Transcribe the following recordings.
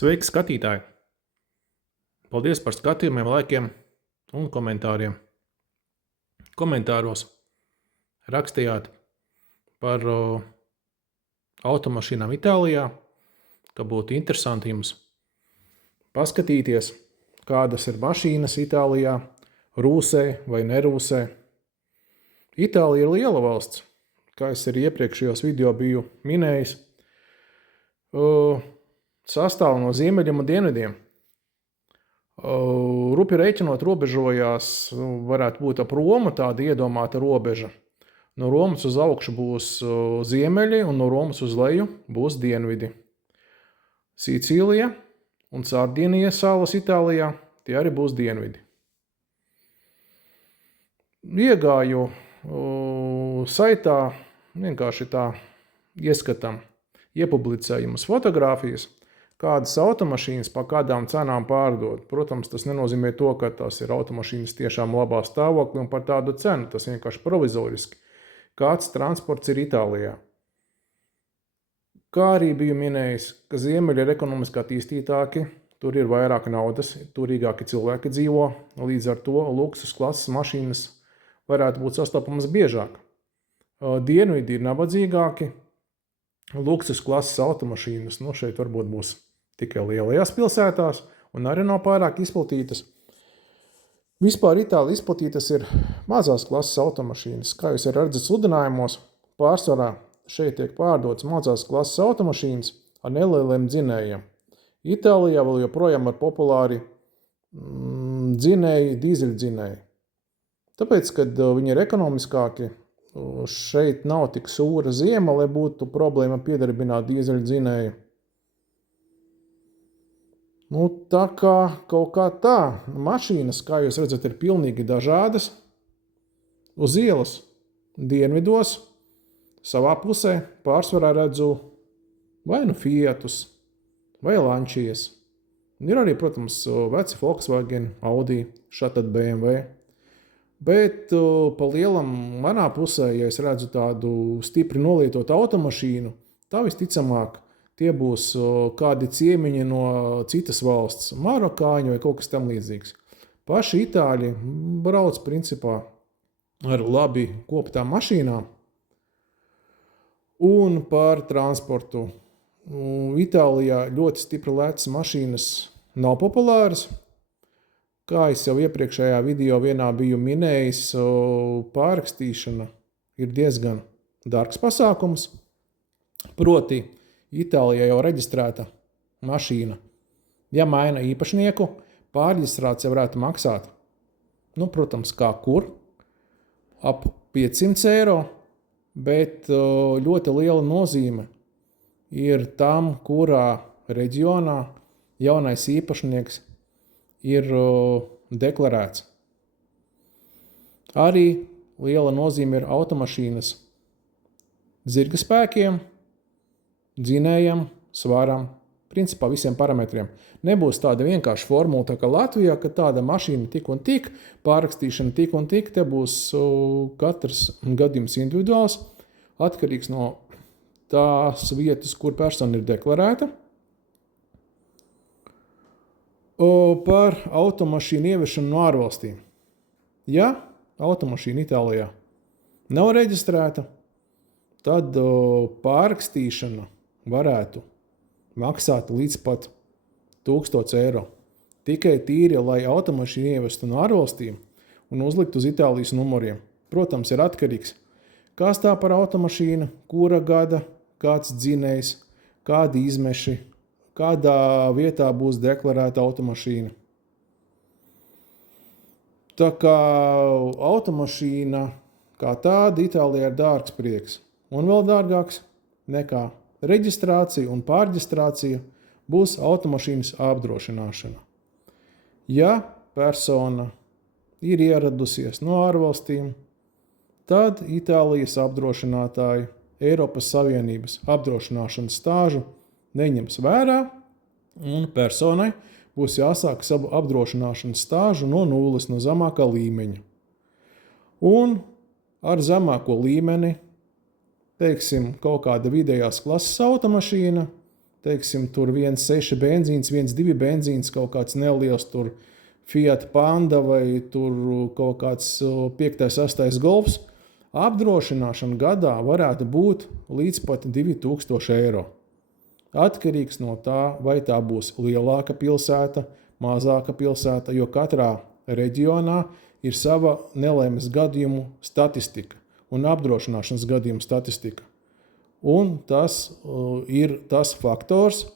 Sveiki, skatītāji! Paldies par skatījumiem, laikiem un komentāriem. Komentāros rakstījāt par automašīnām Itālijā, ka būtu interesanti jums paskatīties, kādas ir mašīnas Itālijā, rūsē vai nerūsē. Itālija ir liela valsts, kā es arī iepriekšējos video biju minējis, sastāv no ziemeļiem un dienvidiem. Rupi reiķinot robežojās, varētu būt ap Romu tāda iedomāta robeža. No Romas uz augšu būs ziemeļi un no Romas uz leju būs dienvidi. Sīcīlija un Sardīnija salas Itālijā, tie arī būs dienvidi. Iegāju saitā, vienkārši tā ieskatam, iepublicējumus fotogrāfijas, kādas automašīnas pa kādām cenām pārdod. Protams, tas nenozīmē to, ka tās ir automašīnas tiešām labā stāvoklī un par tādu cenu. Tas vienkārši provizoriski. Kāds transports ir Itālijā. Kā arī biju minējis, ka ziemeļi ir ekonomiski attīstītāki, tur ir vairāk naudas, turīgāki cilvēki dzīvo, līdz ar to luksus klases mašīnas varētu būt sastopamas biežāk. Dienvidi ir nabadzīgāki, luksus klases automašīnas, šeit varbūt būs tikai lielajās pilsētās un arī nav pārāk izplatītas. Vispār Itālijā izplatītas ir mazās klases automašīnas. Kā jūs arī redzat sludinājumos, pārsvarā šeit tiek pārdotas mazās klases automašīnas ar nelieliem dzinējiem. Itālijā vēl joprojām ir populāri dzinēji, dīzeļdzinēji. Tāpēc, kad viņi ir ekonomiskāki, šeit nav tik sūra ziema, lai būtu problēma piedarbināt dīzeļdzinēju. Tā kā kaut kā tā, mašīnas, kā jūs redzat, ir pilnīgi dažādas. Uz ielas dienvidos savā pusē pārsvarā redzu vai nu Fiatus, vai Lancias. Ir arī, protams, veci Volkswagen, Audi, šatad BMW. Bet pa lielam manā pusē, ja es redzu tādu stipri nolietotu automašīnu, tā visticamāk tie būs kādi ciemiņi no citas valsts, marokāņi vai kaut kas tam līdzīgs. Paši itāļi brauc principā ar labi koptām mašīnām. Un par transportu. Itālijā ļoti stipri lētas mašīnas nav populāras. Kā es jau iepriekšējā video vienā biju minējis, pārrakstīšana ir diezgan dārgs pasākums. Proti, Itālijā jau reģistrēta mašīna. Ja maina īpašnieku, pārreģistrācija varētu maksāt, protams, kā kur, ap 500 eiro, bet ļoti liela nozīme ir tam, kurā reģionā jaunais īpašnieks ir deklarēts. Arī liela nozīme ir automašīnas zirga spēkiem, dzinējam, svaram, principā visiem parametriem. Nebūs tāda vienkārša formula, tā kā Latvijā, ka tāda mašīna tik un tik, pārrakstīšana tik un tik, te būs katrs gadījums individuāls, atkarīgs no tās vietas, kur persona ir deklarēta. Par automašīnu ieviešanu no ārvalstīm. Ja automašīna Itālijā nav reģistrēta, tad pārrakstīšana varētu maksāt līdz pat 1000 eiro. Tikai tīri, lai automašīnu ievestu no ārvalstīm un uzliktu uz Itālijas numuriem. Protams, ir atkarīgs, kas tā par automašīnu, kura gada, kāds dzinējs, kādi izmeši, kādā vietā būs deklarēta automašīna. Tā kā automašīna kā tāda Itālijā ir dārgs prieks. Un vēl dārgāks nekā reģistrācija un pārreģistrācija būs automašīnas apdrošināšana. Ja persona ir ieradusies no ārvalstīm, tad Itālijas apdrošinātāji Eiropas Savienības apdrošināšanas stāžu neņems vērā un personai būs jāsāk savu apdrošināšanas stāžu no nulles, no zemākā līmeņa. Un ar zemāko līmeni, teiksim, kaut kāda vidējās klases automašīna teiksim, tur 1,6 benzīns, 1,2 benzīns, kaut kāds neliels tur Fiat Panda vai tur kaut kāds 5. 6. Golfs, apdrošināšana gadā varētu būt līdz pat 2000 eiro. Atkarīgs no tā, vai tā būs lielāka pilsēta, mazāka pilsēta, jo katrā reģionā ir sava nelaimes gadījumu statistika un apdrošināšanas gadījumu statistika. Un tas ir tas faktors,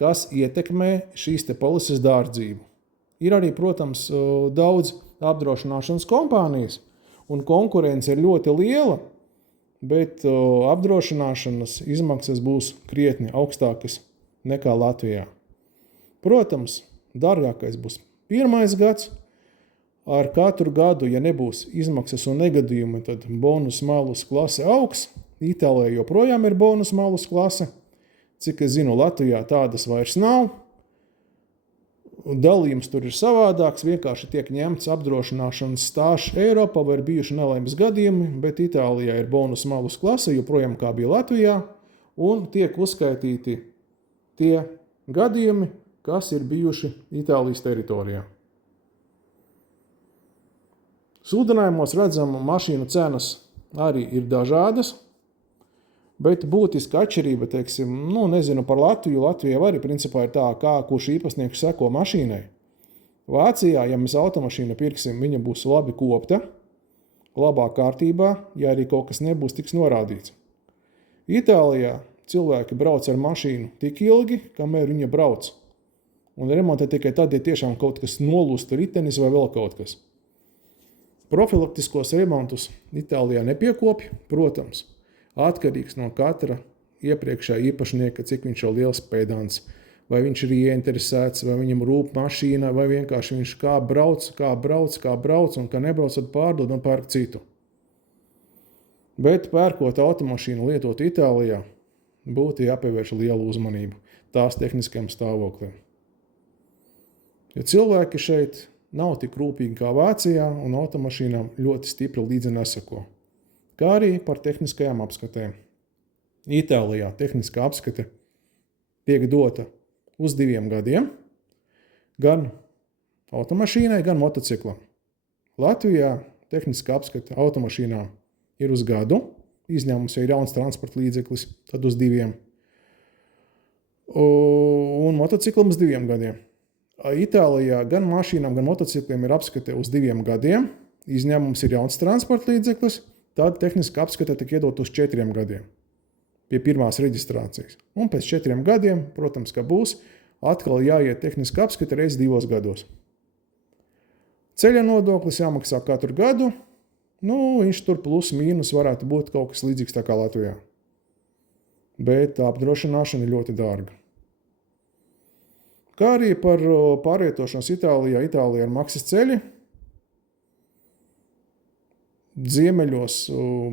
kas ietekmē šīs te polises dārdzību. Ir arī, protams, daudz apdrošināšanas kompānijas, un konkurence ir ļoti liela, bet apdrošināšanas izmaksas būs krietni augstākas nekā Latvijā. Protams, dārgākais būs pirmais gads. Ar katru gadu, ja nebūs izmaksas un negadījumi, tad bonus malus klase augs. Itālijā joprojām ir bonus malus klase. Cik es zinu, Latvijā tādas vairs nav. Dalījums tur ir savādāks, vienkārši tiek ņemts apdrošināšanas stāsts. Eiropā var bijuši nelaimes gadījumi, bet Itālijā ir bonus malus klase, joprojām kā bija Latvijā, un tiek uzskaitīti tie gadījumi, kas ir bijuši Itālijas teritorijā. Sludinājumos redzam, mašīnu cenas arī ir dažādas, bet būtiska atšķirība, teiksim, nezinu par Latviju. Latvijā arī principā ir tā, kā kurš īpašnieks seko mašīnai. Vācijā, ja mēs automašīnu pirksim, viņa būs labi kopta, labā kārtībā, ja arī kaut kas nebūs tiks norādīts. Itālijā cilvēki brauc ar mašīnu tik ilgi, kamēr viņa brauc. Un remontē tikai tad, ja tiešām kaut kas nolūsta ritenis vai vēl kaut kas. Profilaktiskos remontus Itālijā nepiekopja, protams, atkarīgs no katra iepriekšējā īpašnieka, cik viņš jau liels pedants, vai viņš ir ieinteresēts, vai viņam rūp mašīna, vai vienkārši viņš kā brauc, un kā nebrauc, tad pārdod un pērk citu. Bet pērkot automašīnu lietot Itālijā, būtu jāpievērš lielu uzmanību tās tehniskajam stāvoklim. Jo cilvēki šeit nav tik rūpīgi kā Vācijā, un automašīnām ļoti stipri līdzi nesako. Kā arī par tehniskajām apskatēm. Itālijā tehniskā apskate tiek dota uz 2 gadiem, gan automašīnai, gan motociklam. Latvijā tehniskā apskate automašīnām ir uz gadu, izņēmums, ja ir jauns transporta līdzeklis, tad uz 2. Un motociklam uz 2 gadiem. Itālijā gan mašīnām, gan motocikliem ir apskate uz 2 gadiem, izņēmums ir jauns transporta līdzeklis, tad tehniska apskate tiek iedot uz 4 gadiem pie pirmās reģistrācijas. Un pēc 4 gadiem, protams, ka būs atkal jāiet tehniska apskate reiz 2 gados. Ceļa nodoklis jāmaksā katru gadu, viņš tur plus mīnus varētu būt kaut kas līdzīgs tā kā Latvijā. Bet apdrošināšana ir ļoti dārga. Kā arī par pārvietošanos Itālijā. Itālijā ir maksas ceļi. Ziemeļos,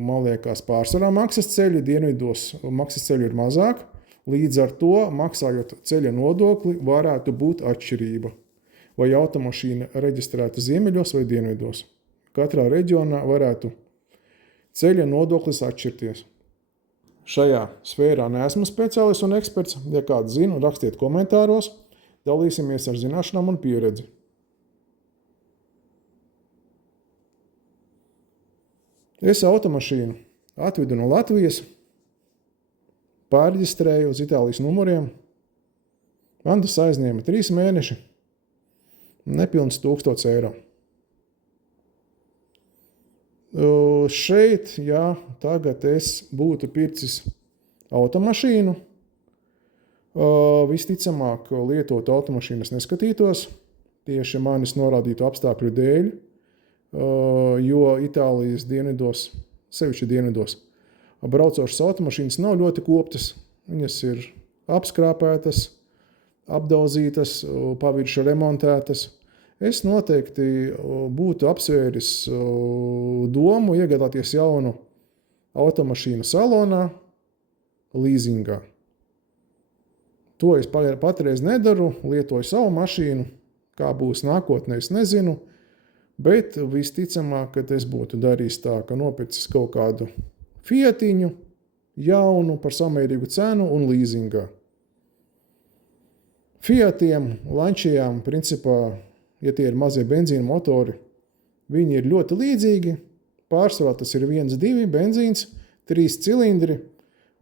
man liekas, pārsvarā maksas ceļi, dienvidos maksas ceļi ir mazāk. Līdz ar to, maksājot ceļa nodokli, varētu būt atšķirība. Vai automašīna reģistrēta ziemeļos vai dienvidos. Katrā reģionā varētu ceļa nodoklis atšķirties. Šajā sfērā neesmu speciālists un eksperts. Ja kāds zina, rakstiet komentāros. Dalīsimies ar zināšanām un pieredzi. Es automašīnu atvedu no Latvijas, pārreģistrēju uz Itālijas numuriem. Man tas aizņēma 3 mēneši, nepilns 1000 eiro. Šeit, ja tagad es būtu pircis automašīnu, visticamāk lietot automašīnas neskatītos tieši manis norādītu apstākļu dēļ, jo Itālijas dienvidos, sevišķi dienvidos, braucošas automašīnas nav ļoti koptas. Viņas ir apskrāpētas, apdauzītas, pavirši remontētas. Es noteikti būtu apsvēris domu iegādāties jaunu automašīnu salonā, līzingā. To es patreiz nedaru, lietoju savu mašīnu, kā būs nākotnē, es nezinu, bet visticamāk, ka es būtu darījis tā, ka nopircis kaut kādu Fiatiņu, jaunu par samērīgu cenu un līzingā. Fiatiem, Lanciajām, principā, ja tie ir mazie benzīna motori, viņi ir ļoti līdzīgi. Pārsvarā tas ir 1,2 benzīns, 3 cilindri,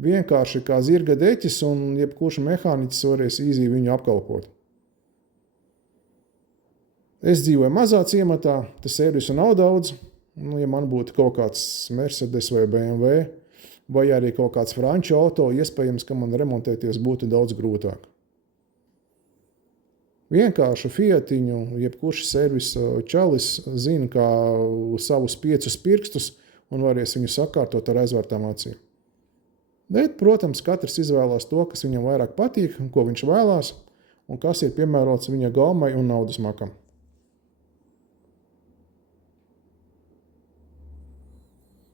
vienkārši kā zirga deķis, un jebkurš mehāniķis varēs īzī viņu apkalpot. Es dzīvoju mazā ciematā, te servisu nav daudz. Ja man būtu kaut kāds Mercedes vai BMW, vai arī kaut kāds franču auto, iespējams, ka man remontēties būtu daudz grūtāk. Vienkārši Fiatiņu, jebkurš servisa čalis zina, kā savus 5 pirkstus un varēs viņu sakārtot ar aizvērtām acīm. Bet, protams, katrs izvēlās to, kas viņam vairāk patīk, ko viņš vēlās, un kas ir piemērots viņa gaumai un naudas makam.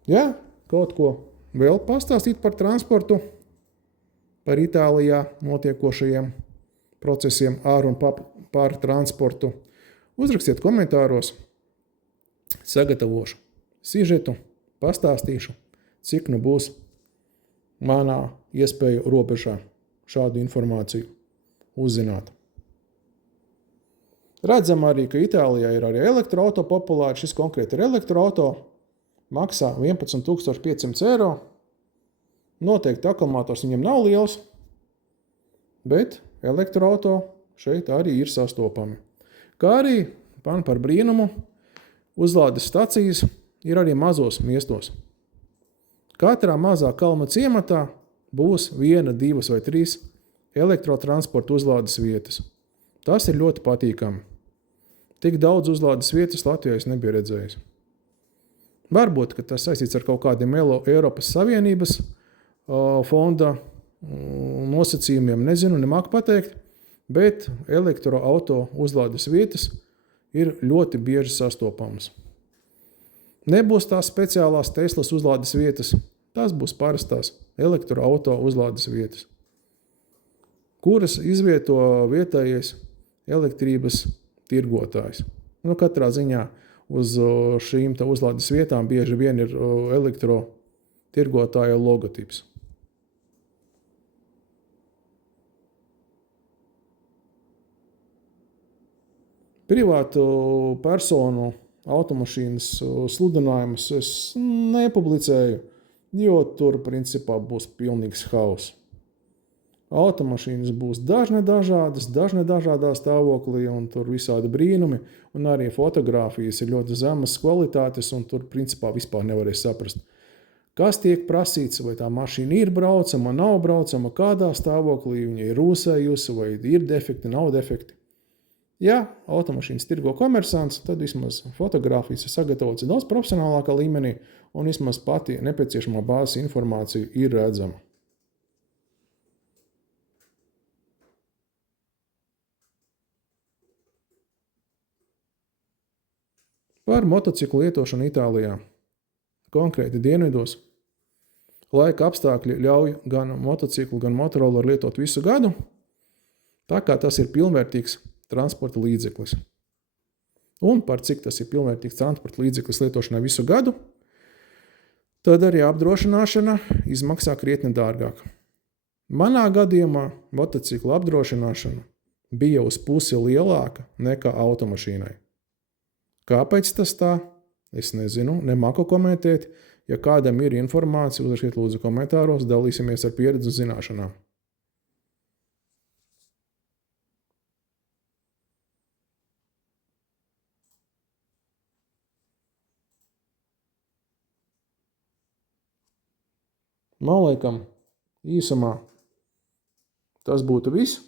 Jā, kaut ko vēl pastāstīt par transportu, par Itālijā notiekošajiem procesiem ar un par transportu. Uzrakstiet komentāros, sagatavošu sižetu, pastāstīšu, cik nu būs manā iespēju robežā šādu informāciju uzzināt. Redzam arī, ka Itālijā ir arī elektroauto populāri. Šis konkrēti ir elektroauto, maksā 11 500 eiro. Noteikti akumulātors viņam nav liels, bet elektroauto šeit arī ir sastopami. Kā arī, man par brīnumu, uzlādes stacijas ir arī mazos miestos. Katrā mazā kalna ciematā būs 1, 2 vai 3 elektrotransporta uzlādes vietas. Tas ir ļoti patīkami. Tik daudz uzlādes vietas Latvijā es nebiju redzējis. Varbūt, ka tas saistīts ar kaut kādiem Eiropas Savienības fonda nosacījumiem, nezinu, nemāku pateikt, bet elektroauto uzlādes vietas ir ļoti bieži sastopamas. Nebūs tās speciālās Teslas uzlādes vietas, tās būs parastās elektroauto uzlādes vietas, kuras izvieto vietējais elektrības tirgotājs. Katrā ziņā uz šīm uzlādes vietām bieži vien ir elektrotirgotāja logotips. Privātu personu automašīnas sludinājumus es nepublicēju, jo tur principā būs pilnīgs hauss. Automašīnas būs dažne dažādā stāvoklī, un tur visādi brīnumi, un arī fotogrāfijas ir ļoti zemas kvalitātes, un tur principā vispār nevarēs saprast, kas tiek prasīts, vai tā mašīna ir braucama, nav braucama, kādā stāvoklī viņa ir rūsējusi, vai ir defekti, nav defekti. Ja automašīnas tirgo komersants, tad vismaz fotogrāfijas ir sagatavotas daudz profesionālākā līmenī, un vismaz pati nepieciešamā bāzes informācija ir redzama. Par motociklu lietošanu Itālijā, konkrēti dienvidos, laika apstākļi ļauj gan motociklu, gan motoroleru lietot visu gadu, tā kā tas ir pilnvērtīgs transporta līdzeklis. Un par cik tas ir pilnvērtīgs transporta līdzeklis lietošanai visu gadu, tad arī apdrošināšana izmaksā krietni dārgāk. Manā gadījumā motocikla apdrošināšana bija uz pusi lielāka nekā automašīnai. Kāpēc tas tā? Es nezinu, nemāku komentēt. Ja kādam ir informācija, uzrakstiet lūdzu komentāros, dalīsimies ar pieredzi un zināšanām. Man liekam, īsumā tas būtu viss.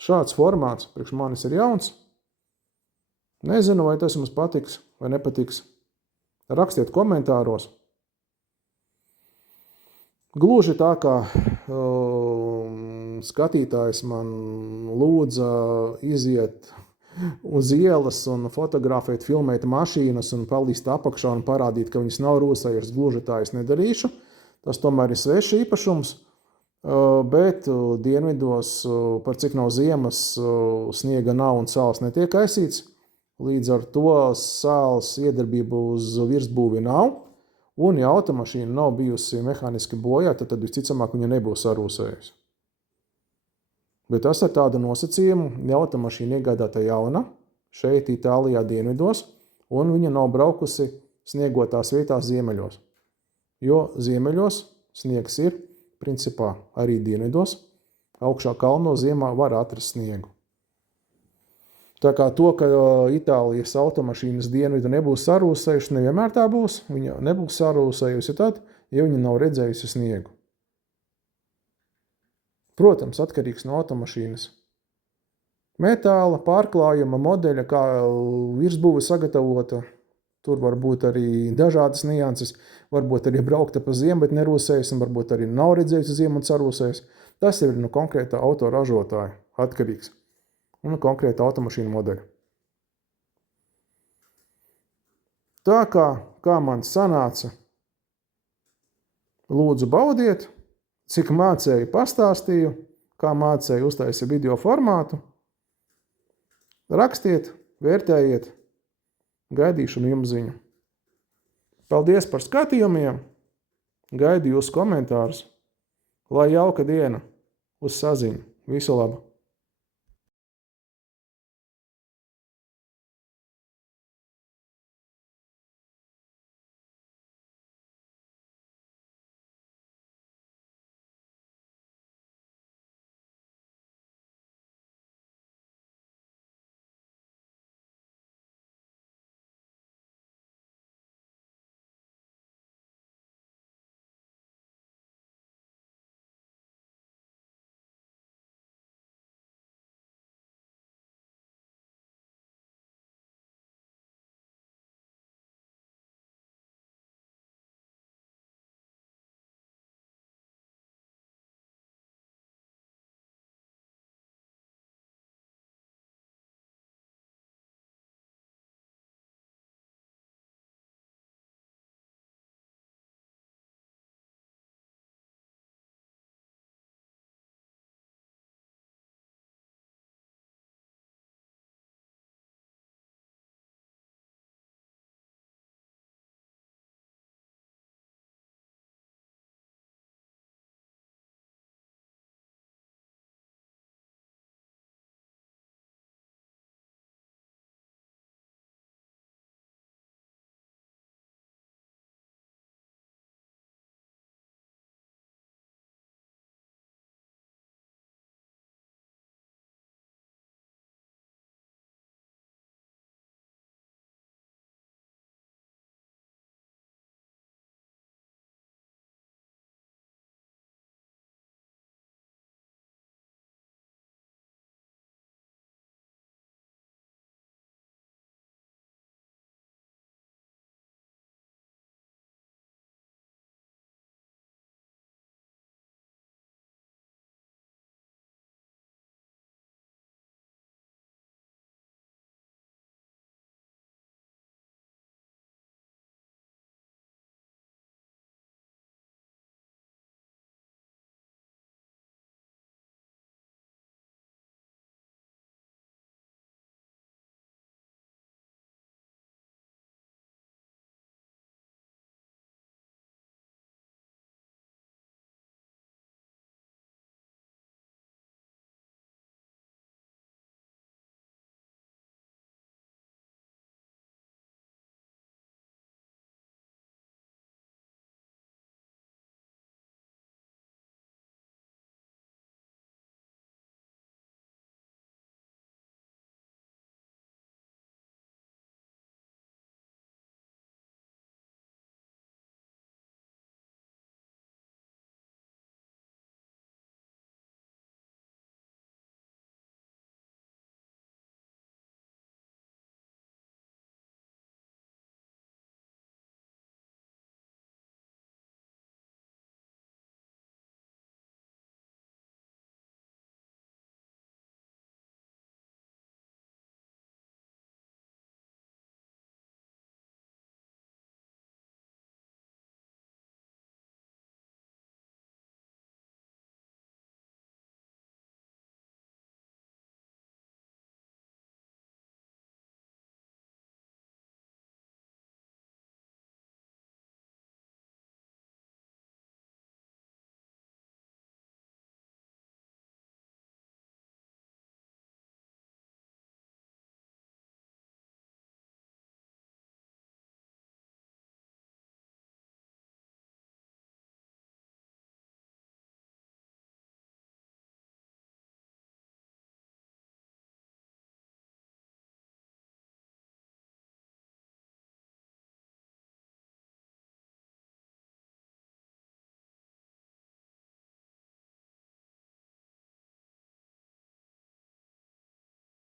Šāds formāts priekš manis ir jauns. Nezinu, vai tas jums patiks vai nepatiks. Rakstiet komentāros. Gluži tā kā skatītājs man lūdza iziet uz ielas un fotografēt, filmēt mašīnas un palīst apakšā un parādīt, ka viņas nav rūsējušas. Gluži tā es nedarīšu. Tas tomēr ir svešs īpašums, bet dienvidos, par cik nav ziemas, sniega nav un sāls netiek aizsīts. Līdz ar to sāls iedarbību uz virsbūvi nav, un ja automašīna nav bijusi mehāniski bojāta, tad visticamāk viņa nebūs sarūsējusi. Bet tas ar tādu nosacījumu, ja automašīna iegādāta jauna, šeit Itālijā dienvidos, un viņa nav braukusi sniegotās vietās ziemeļos. Jo ziemeļos sniegs ir, principā, arī dienvidos. Augšā kalno ziemā var atrast sniegu. Tā kā to, ka Itālijas automašīnas dienvidu nebūs sarūsējuši, nevienmēr tā būs. Viņa nebūs sarūsējusi tad, ja viņa nav redzējusi sniegu. Protams, atkarīgs no automašīnas metāla, pārklājuma, modeļa, kā virsbūve sagatavota. Tur var būt arī dažādas nianses. Varbūt arī braukta pa ziemu, bet nerūsējas, un varbūt arī nav redzējusi ziemu un sarūsējas. Tas ir no konkrētā autoražotāja atkarīgs un no konkrēta automašīna modeļa. Tā kā man sanāca, lūdzu baudiet, cik mācēju pastāstīju, kā mācēju uztaisīju video formātu. Rakstiet, vērtējiet, gaidīšu no jums ziņu. Paldies par skatījumiem, gaidu jūsu komentārus. Lai jauka diena, uz saziņu, visu labu!